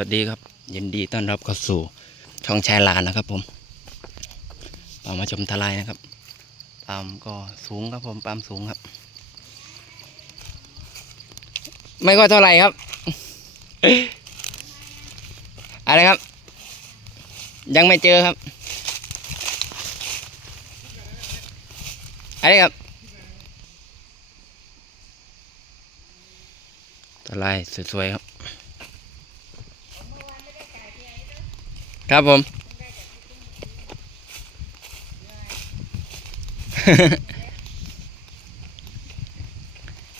วัสดีครับยินดีต้อนรับเข้าสู่ช่องแชร์ลานนะครับ ผมปามมาชมทลายนะครับปามก็สูงครับผมปามสูงครับ ไม่ก็เท่าไหร่ครับ อะไรครับ ยังไม่เจอครับ อะไรครับทลายสวยๆครับ ครับผม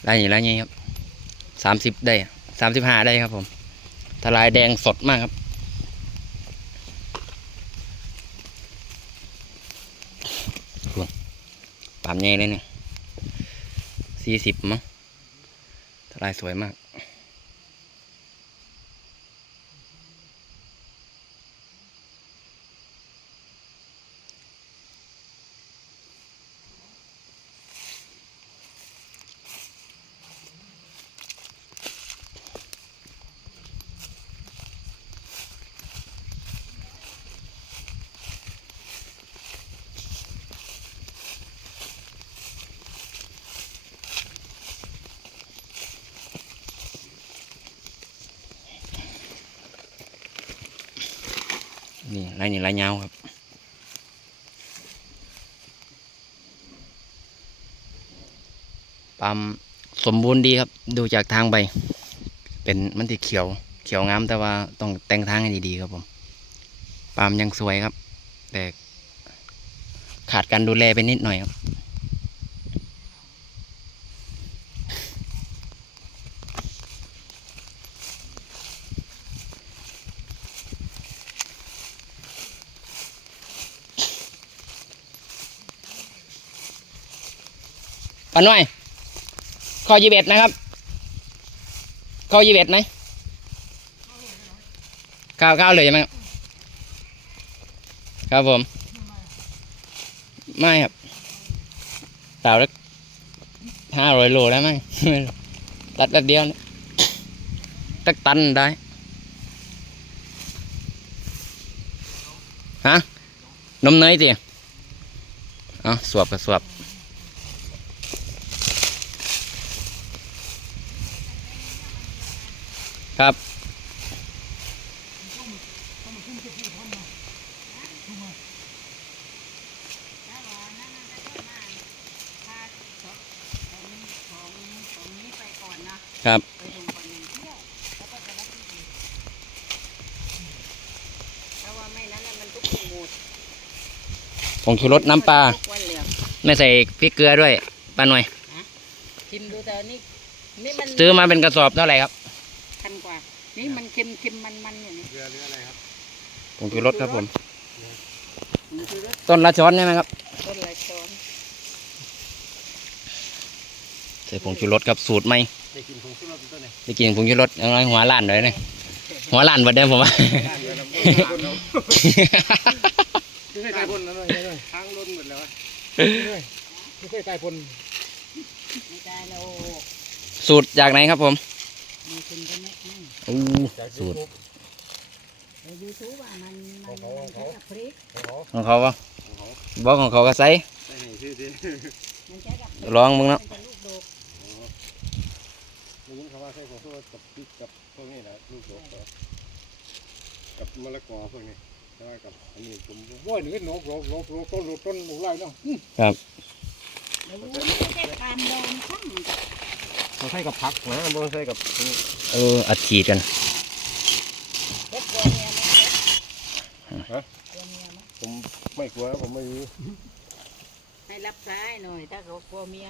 ลายนี้ลายนี้ครับสามสิบได้สามสิบห้าได้ครับผมทลายแดงสดมากครับ ปามใหญ่เลยเนี่ยสี่สิบมั้งทลายสวยมาก นี่ลายนี่ลายยาวครับปั๊มสมบูรณ์ดีครับ ดูจากทางไป เป็นมันที่เขียว เขียวงามแต่ว่าต้องแต่งทางให้ดีๆครับผมปั๊มยังสวยครับ แต่ขาดการดูแลไปนิดหน่อยครับ ปาหน่อยข้อยี่เบ็ดนะครับข้อยี่เบ็ดไหมข้าวข้าวเลยใช่ไหมครับครับผม ไม่ครับเต่าละห้าร้อยโลได้ไหมตัดแป๊บเดียวนะตักตันได้ฮะนมเนยสิอ๋อสวบกับสวบ ครับ ครับถ้าว่าไม่นั้นน่ะมันทุกหมดผงชูรสน้ำปลาทุกวันเลยอะไม่ใส่พริกเกลือด้วยป้าหน่อยชิมดูแต่นี่นี่มันซื้อมาเป็นกระสอบเท่าไหร่ครับ พันกว่า นี่มันเค็มเค็มมันมันอยู่นี่ผงชูรสครับผม มันคือรสต้นละช้อนใช่ไหมครับ ต้นละช้อนใส่ผงชูรสครับสูตรไหมได้กินผงชูรสเป็นต้นเนี่ยได้กินผงชูรสยังไงหัวล้านเลยเนี่ยหัวล้านหมดเดิมผมว่าไม่ใช่ไก่พ่นนะหน่อยด้วยทางล้นหมดแล้วไม่ใช่ไก่พ่นไม่ได้แล้วสูตรจากไหนครับผม มีคนก็ไม่ให้อู้สูตรในยูทูบอะมันมันมันใช้กับพริกของเขาปะบอกของเขาก็ใส่ใช่ชื่อที่มันใช้กับพริกลองมึงเนาะมันเป็นลูกโดกได้ยินคำว่าใช่ผงชูรสกับพริกกับพวกนี้นะลูกโดดกับมะละกอพวกนี้ใช่ไหมกับอันนี้ผมว่าหนึ่งก็หนกหนกหนกหนกต้นหนกต้นหนกไรเนาะแล้วรู้ไม่ใช่การโดนช่างมัน เราใช้กับผักนะเราใช้กับเอออัดฉีดกันรถตัวเมียไหมรถตัวเมียไหมผมไม่กลัวผมไม่รู้ให้รับซ้ายหน่อยถ้าเขากลัวเมีย